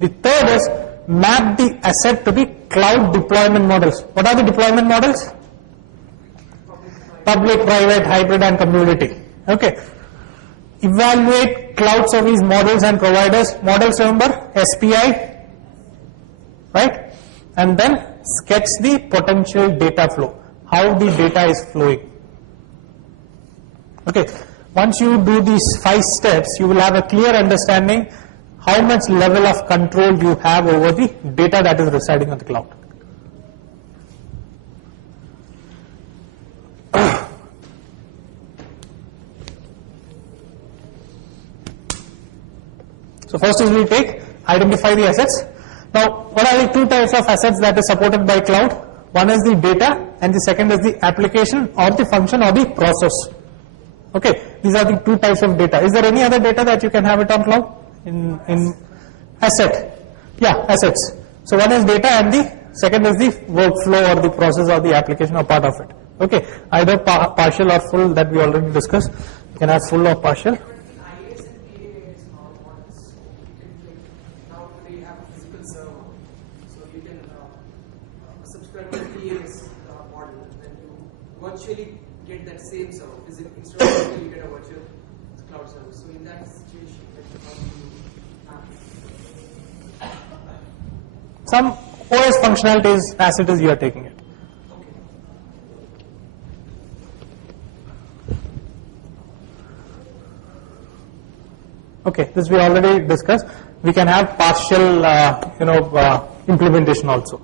The third is map the asset to the cloud deployment models. What are the deployment models? Public, private, hybrid, and community. Okay. Evaluate cloud service models and providers. Models, remember, SPI, right? And then sketch the potential data flow, how the data is flowing. Okay. Once you do these 5 steps, you will have a clear understanding how much level of control you have over the data that is residing on the cloud. So first is we take identify the assets. Now, what are the 2 types of assets that is supported by cloud? One is the data, and the second is the application or the function or the process. Okay, these are the 2 types of data. Is there any other data that you can have it on cloud? In asset? Yeah, assets. So one is data, and the second is the workflow or the process or the application or part of it. Okay, either partial or full, that we already discussed. You can have full or partial. Virtually get that same server. Instead of you get a virtual cloud service. So in that situation, some OS functionalities as it is you are taking it. Okay, this we already discussed. We can have partial, implementation also.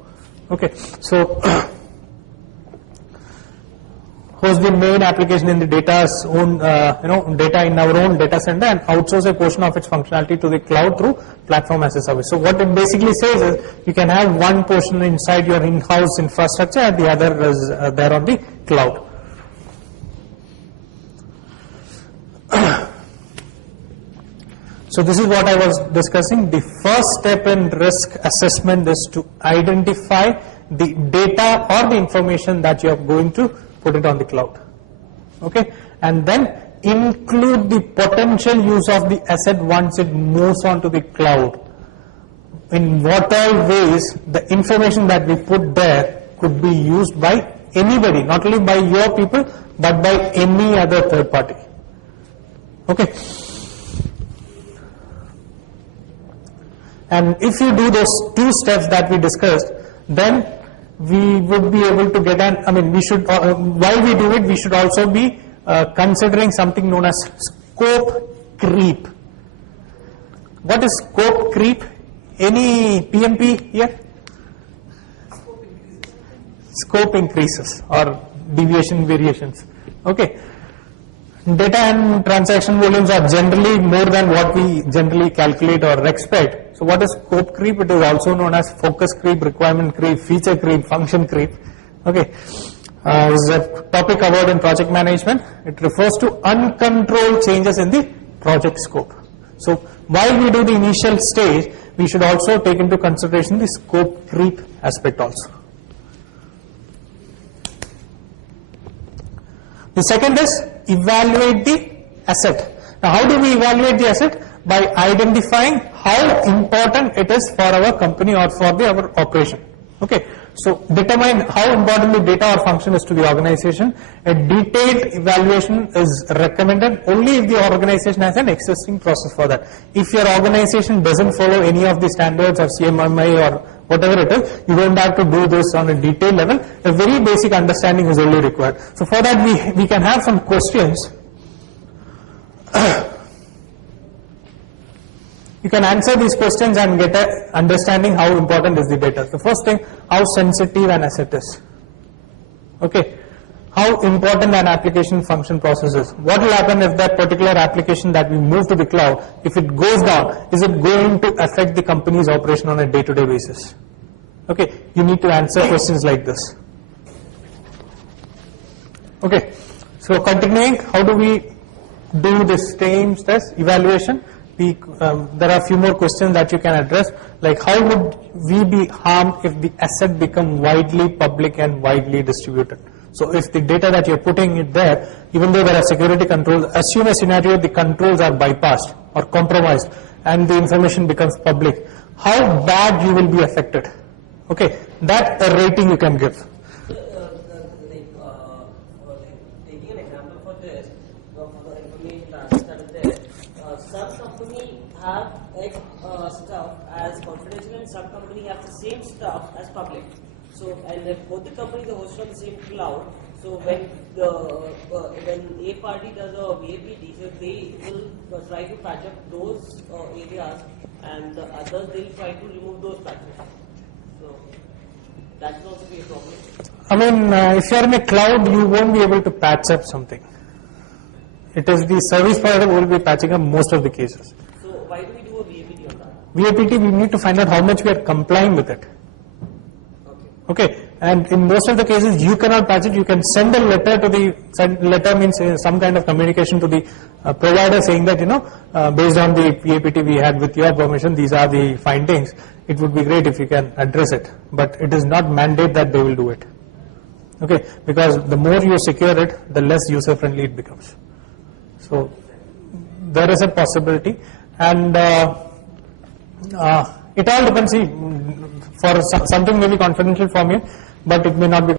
Okay, so host the main application in the data's own, data in our own data center and outsource a portion of its functionality to the cloud through platform as a service. So what it basically says is you can have one portion inside your in-house infrastructure and the other is there on the cloud. So this is what I was discussing. The first step in risk assessment is to identify the data or the information that you are going to put it on the cloud. Okay, and then include the potential use of the asset once it moves on to the cloud. In what all ways the information that we put there could be used by anybody, not only by your people, but by any other third party. Okay. And if you do those 2 steps that we discussed, then we would be able to get we should, while we do it, we should also be considering something known as scope creep. What is scope creep? Any PMP here? Scope increases or deviation variations. Okay. Data and transaction volumes are generally more than what we generally calculate or expect. So what is scope creep? It is also known as focus creep, requirement creep, feature creep, function creep. Okay. This is a topic covered in project management. It refers to uncontrolled changes in the project scope. So while we do the initial stage, we should also take into consideration the scope creep aspect also. The second is evaluate the asset. Now how do we evaluate the asset? By identifying how important it is for our company or for our operation. Okay, so determine how important the data or function is to the organization. A detailed evaluation is recommended only if the organization has an existing process for that. If your organization doesn't follow any of the standards of CMMI or whatever it is, you don't have to do this on a detailed level. A very basic understanding is only required. So for that we can have some questions. You can answer these questions and get an understanding how important is the data. The first thing, how sensitive an asset is. Okay, how important an application function process is. What will happen if that particular application that we move to the cloud, if it goes down, is it going to affect the company's operation on a day-to-day basis? Okay, you need to answer questions like this. Okay, so continuing, how do we do this same test evaluation? There are a few more questions that you can address, like how would we be harmed if the asset become widely public and widely distributed? So if the data that you're putting it there, even though there are security controls, assume a scenario the controls are bypassed or compromised and the information becomes public. how bad you will be affected. Okay, that a rating you can give. Taking an example for this, for the information that is there, some company have stuff as confidential and some company have the same stuff as public. So, and if both the companies are hosted on the same cloud, so when a party does a VAPD, so they will try to patch up those areas, and the others will try to remove those patches. So that will also be a problem. I mean, if you are in a cloud, you won't be able to patch up something. It is the service provider who will be patching up most of the cases. So why do we do a VAPD on that? VAPT, we need to find out how much we are complying with it. Okay, and in most of the cases, you cannot patch it. You can send a letter to the, letter means some kind of communication to the provider saying that, based on the VAPT we had with your permission, these are the findings. It would be great if you can address it, but it is not mandate that they will do it. Okay, because the more you secure it, the less user friendly it becomes. So there is a possibility, and it all depends. See, for something may be confidential from you, but it may not be